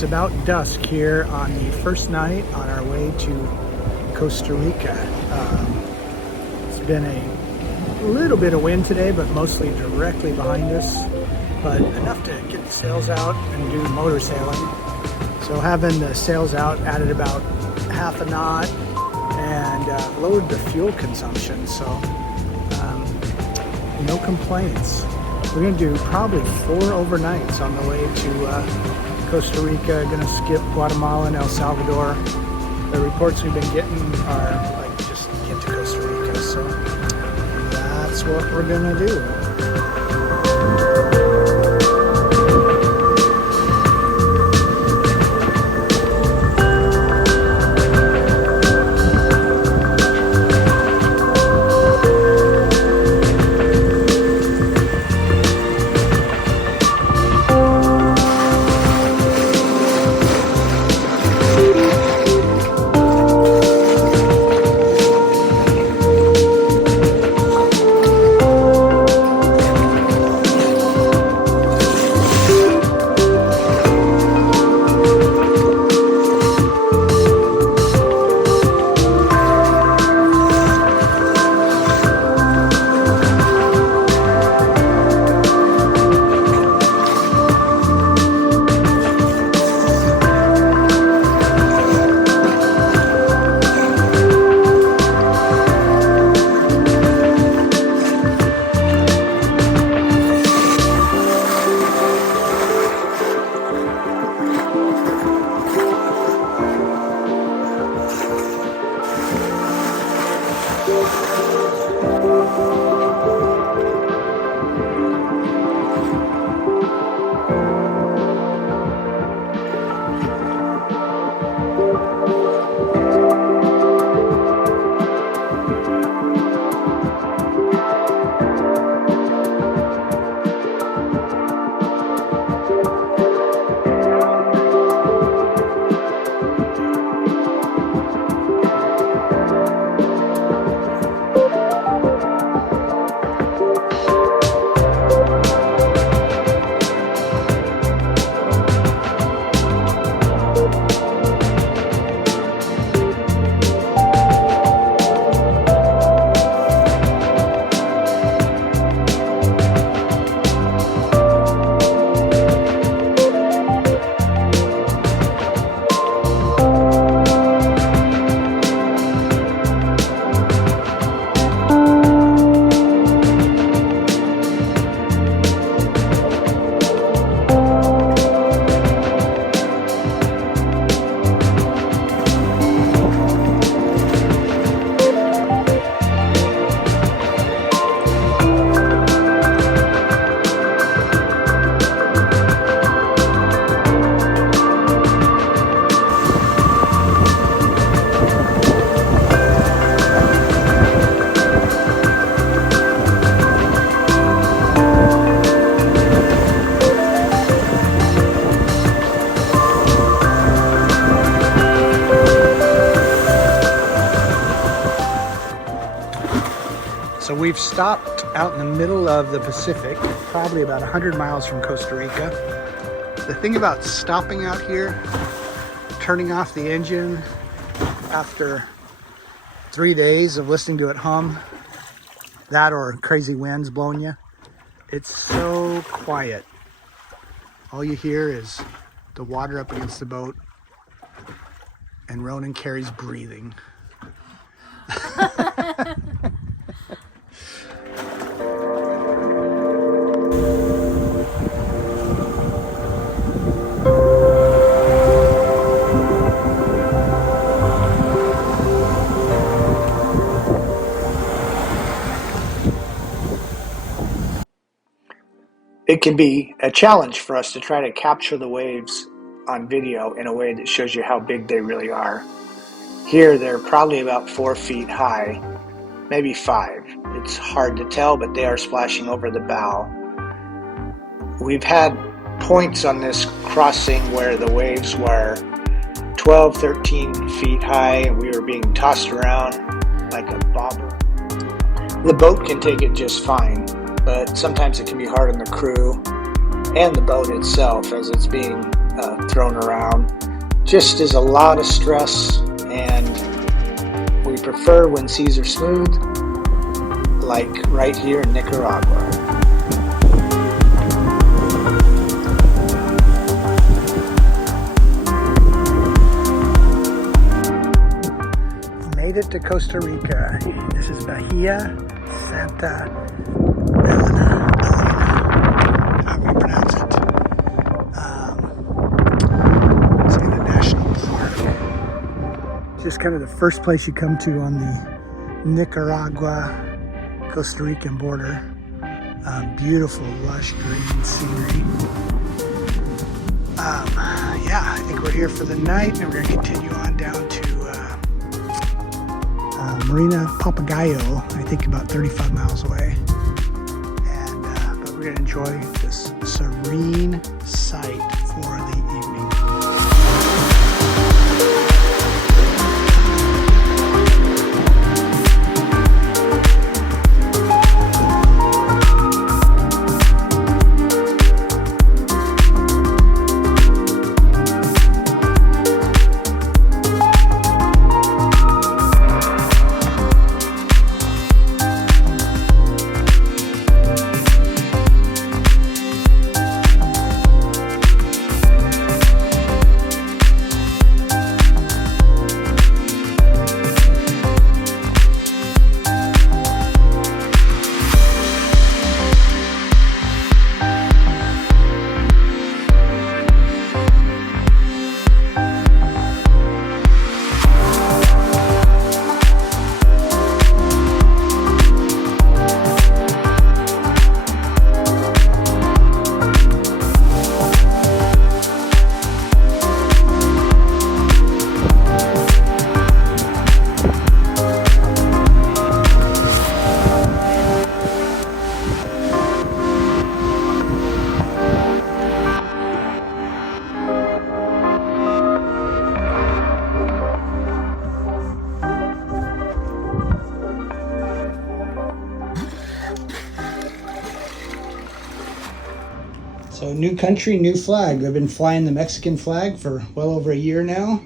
It's about dusk here on the first night on our way to Costa Rica. It's been a little bit of wind today, but mostly directly behind us, but enough to get the sails out and do motor sailing. So having the sails out added about half a knot and lowered the fuel consumption, so no complaints. We're going to do probably 4 overnights on the way to Costa Rica. Going to skip Guatemala and El Salvador. The reports we've been getting are like just get to Costa Rica, so that's what we're going to do. So we've stopped out in the middle of the Pacific, probably about 100 miles from Costa Rica. The thing about stopping out here, turning off the engine after 3 days of listening to it hum, that or crazy winds blowing you, it's so quiet. All you hear is the water up against the boat and Ronan Carey's breathing. It can be a challenge for us to try to capture the waves on video in a way that shows you how big they really are. Here they're probably about 4 feet high, maybe 5. It's hard to tell, but they are splashing over the bow. We've had points on this crossing where the waves were 12, 13 feet high and we were being tossed around like a bobber. The boat can take it just fine, but sometimes it can be hard on the crew and the boat itself as it's being thrown around. Just is a lot of stress, and we prefer when seas are smooth, like right here in Nicaragua. Made it to Costa Rica. This is Bahia Santa Elena, however you pronounce it. It's in the national park. Just kind of the first place you come to on the Nicaragua-Costa Rican border. Beautiful, lush green scenery. Yeah, I think we're here for the night, and we're going to continue on down to Marina Papagayo, I think about 35 miles away. And but we're going to enjoy this serene sight for the evening. So new country, new flag. I've been flying the Mexican flag for well over a year now.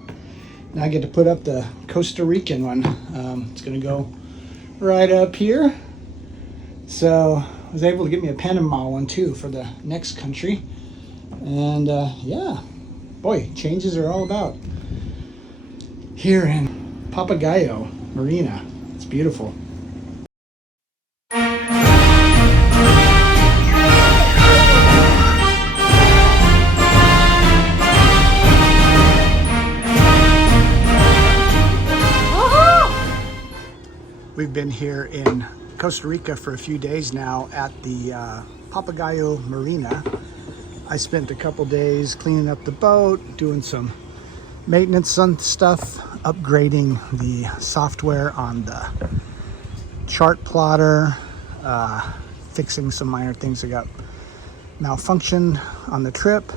Now I get to put up the Costa Rican one. It's gonna go right up here. So I was able to get me a Panama one too for the next country. And yeah, boy, changes are all about here in Papagayo Marina. It's beautiful. We've been here in Costa Rica for a few days now at the Papagayo Marina. I spent a couple days cleaning up the boat, doing some maintenance on stuff, upgrading the software on the chart plotter, fixing some minor things that got malfunctioned on the trip.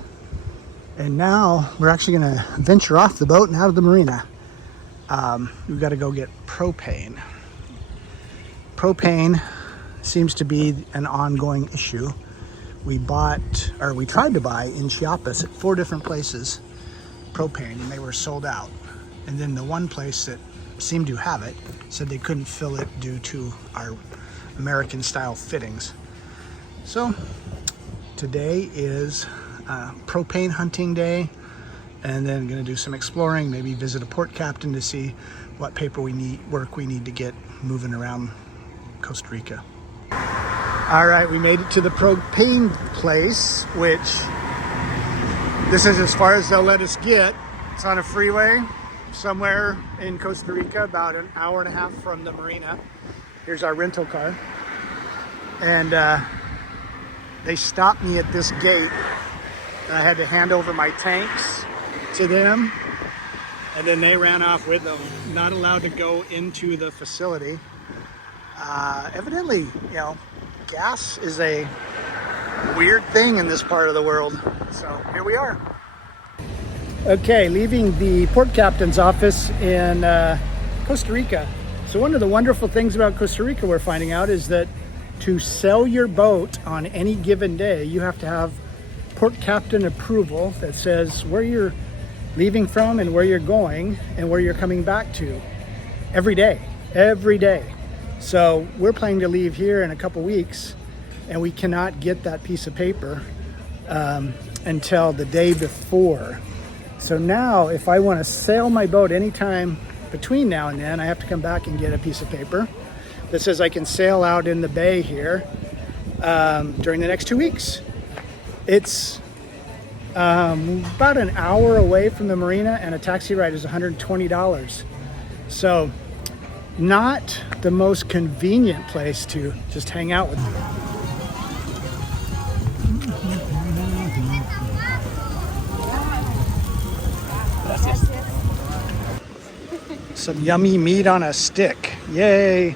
And now we're actually gonna venture off the boat and out of the marina. We've got to go get propane. Propane seems to be an ongoing issue. We tried to buy in Chiapas at 4 different places propane, and they were sold out. And then the one place that seemed to have it said they couldn't fill it due to our American style fittings. So today is propane hunting day, and then gonna do some exploring, maybe visit a port captain to see what work we need to get moving around Costa Rica. All right, we made it to the propane place, which this is as far as they'll let us get. It's on a freeway somewhere in Costa Rica, about an hour and a half from the marina. Here's our rental car. And they stopped me at this gate. I had to hand over my tanks to them, and then they ran off with them. Not allowed to go into the facility. Evidently, gas is a weird thing in this part of the world. So here we are. Okay, leaving the port captain's office in Costa Rica. So one of the wonderful things about Costa Rica we're finding out is that to sell your boat on any given day, you have to have port captain approval that says where you're leaving from and where you're going and where you're coming back to every day. So we're planning to leave here in a couple weeks, and we cannot get that piece of paper until the day before. So now if I want to sail my boat anytime between now and then, I have to come back and get a piece of paper that says I can sail out in the bay here during the next 2 weeks. It's about an hour away from the marina, and a taxi ride is $120. So not the most convenient place to just hang out with. Some yummy meat on a stick. Yay!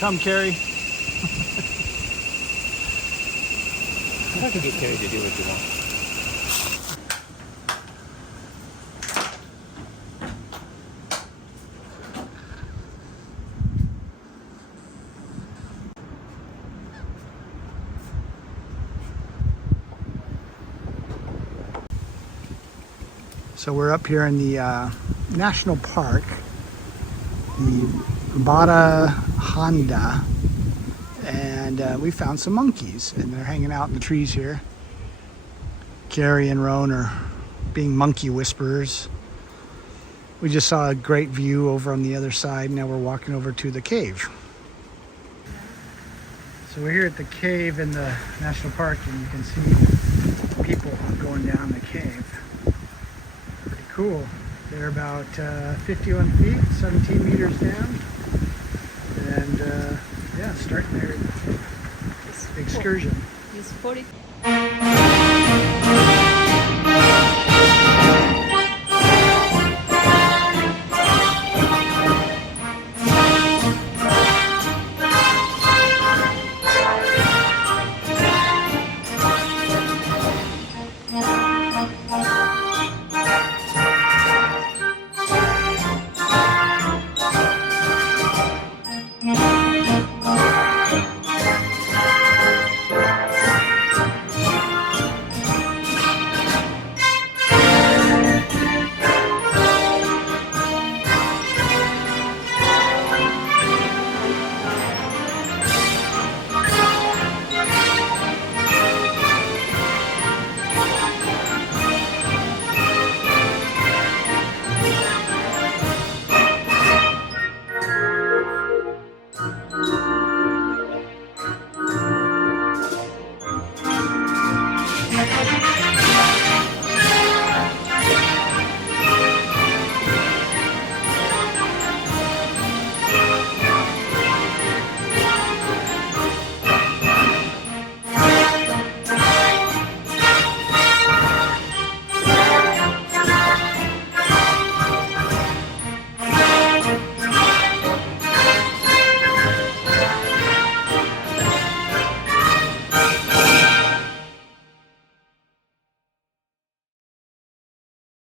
Come, Carrie. I can get Carrie to do what you want. So we're up here in the national park, the Bada Honda, and we found some monkeys, and they're hanging out in the trees here. Carrie and Roan are being monkey whisperers. We just saw a great view over on the other side. Now we're walking over to the cave. So we're here at the cave in the national park, and you can see people going down the cave. Pretty cool. They're about 51 feet, 17 meters down. And yeah, starting their excursion. It's 40.